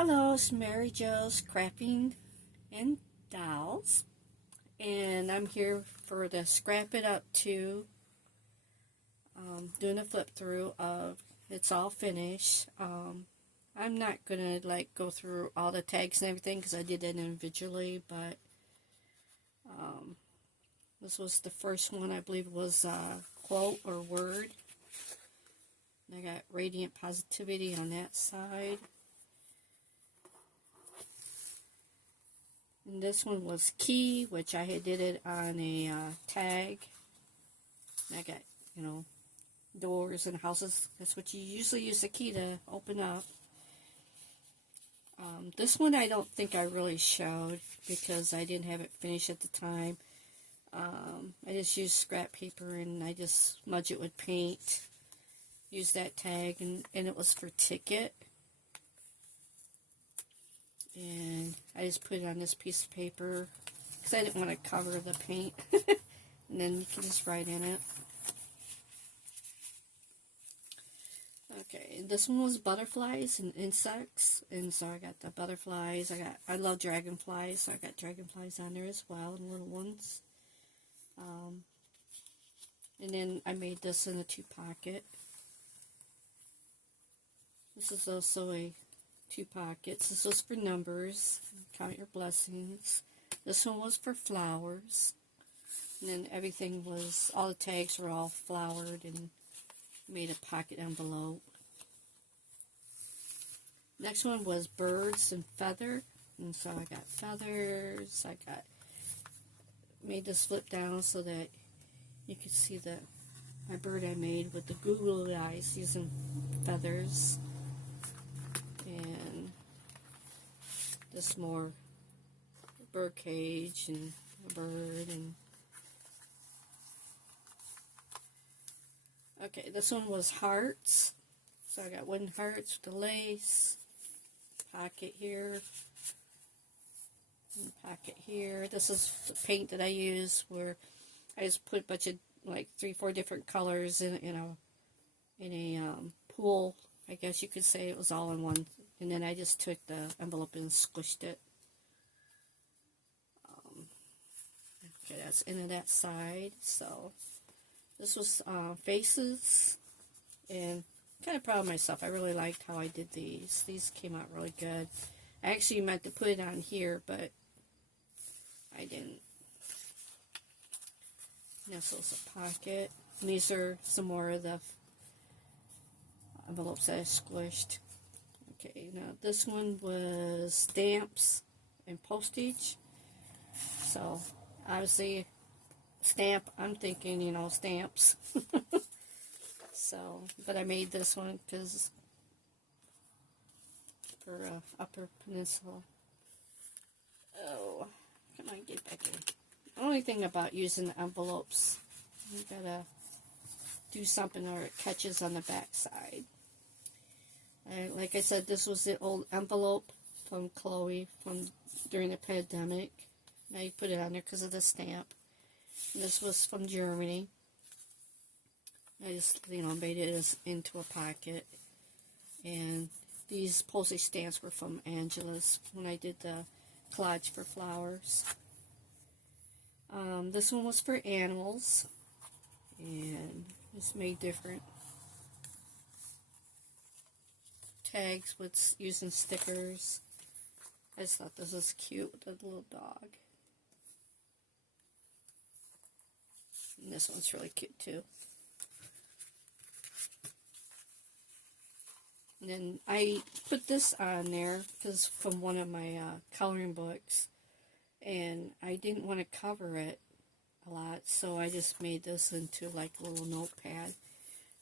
Hello, it's Mary Jo's Scrapping and Dolls, and I'm here for the Scrap It Up 2, doing a flip through of it's all finished. I'm not gonna go through all the tags and everything because I did it individually, but this was the first one. I believe it was quote or word. And I got Radiant Positivity on that side. And this one was key, which I had did it on a tag. And I got, doors and houses. That's what you usually use the key to open up. This one I don't think I really showed because I didn't have it finished at the time. I just used scrap paper and I just smudge it with paint. Use that tag, and it was for ticket. And I just put it on this piece of paper because I didn't want to cover the paint. And then you can just write in it. Okay, and this one was butterflies and insects, and so I got the butterflies. I love dragonflies, so I got dragonflies on there as well, and little ones. And then I made this in a 2-pocket. This is also a 2 pockets. This was for numbers. Count your blessings. This one was for flowers. And then everything was, all the tags were all flowered and made a pocket envelope. Next one was birds and feather. And so I got feathers. Made this flip down so that you could see my bird I made with the googly eyes using feathers. And this more bird cage and a bird. And okay, this one was hearts. So I got wooden hearts with the lace. Pocket here. And pocket here. This is the paint that I use where I just put a bunch of 3-4 different colors in a pool. I guess you could say it was all in one. And then I just took the envelope and squished it. Okay, that's into that side. So this was faces. And I'm kind of proud of myself. I really liked how I did these. These came out really good. I actually meant to put it on here, but I didn't. This was a pocket. And these are some more of the envelopes that I squished. Okay, now this one was stamps and postage. So, obviously, stamp, I'm thinking, stamps. So, but I made this one because for Upper Peninsula. Oh, come on, get back in. The only thing about using the envelopes, you gotta do something or it catches on the back side. Like I said, this was the old envelope from Chloe from during the pandemic. Now you put it on there because of the stamp. And this was from Germany. I just, made it into a pocket. And these postage stamps were from Angela's when I did the collage for flowers. This one was for animals. And just made different tags with using stickers. I just thought this was cute with the little dog. And this one's really cute too. And then I put this on there because from one of my coloring books, and I didn't want to cover it a lot, so I just made this into a little notepad.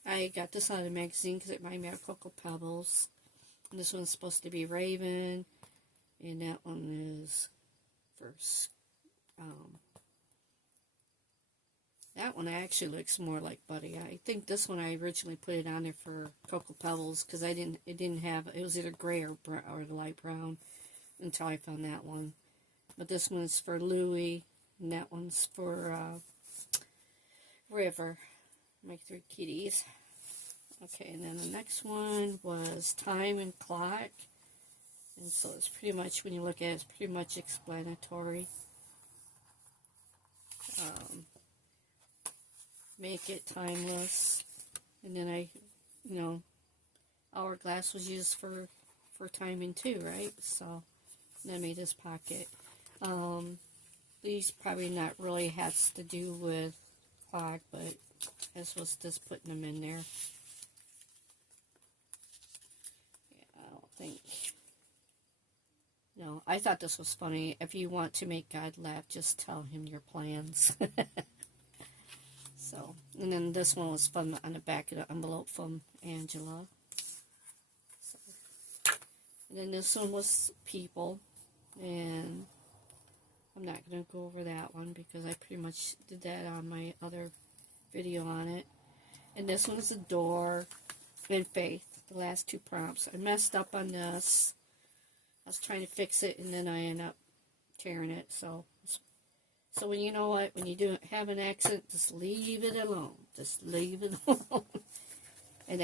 I got this out of a magazine because it reminded me of Cocoa Pebbles. And this one's supposed to be Raven, and that one is for, that one actually looks more like Buddy. I think this one I originally put it on there for Cocoa Pebbles because it was either gray or light brown until I found that one. But this one's for Louie, and that one's for River, my 3 kitties. Okay, and then the next one was Time and Clock. And so it's pretty much, when you look at it, it's pretty much explanatory. Make it timeless. And then hourglass was used for timing too, right? So then I made this pocket. These probably not really has to do with clock, but this was just putting them in there. Yeah, I don't think. No, I thought this was funny. If you want to make God laugh, just tell him your plans. So, and then this one was fun on the back of the envelope from Angela. So, and then this one was people, and I'm not going to go over that one because I pretty much did that on my other video on it. And this one's a door and faith, the last two prompts. I messed up on this. I was trying to fix it, and then I ended up tearing it. So when you know what, when you have an accident, just leave it alone. Just leave it alone. And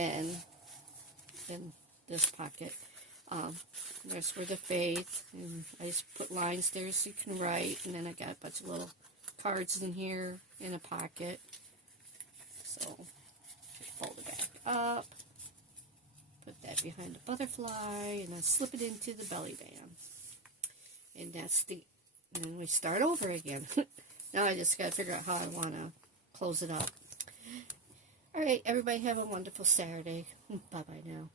then this pocket. There's for the faith, and I just put lines there so you can write, and then I got a bunch of little cards in here in a pocket. So fold it back up, put that behind the butterfly, and then slip it into the belly band. And that's and then we start over again. Now I just got to figure out how I want to close it up. Alright, everybody have a wonderful Saturday. Bye-bye now.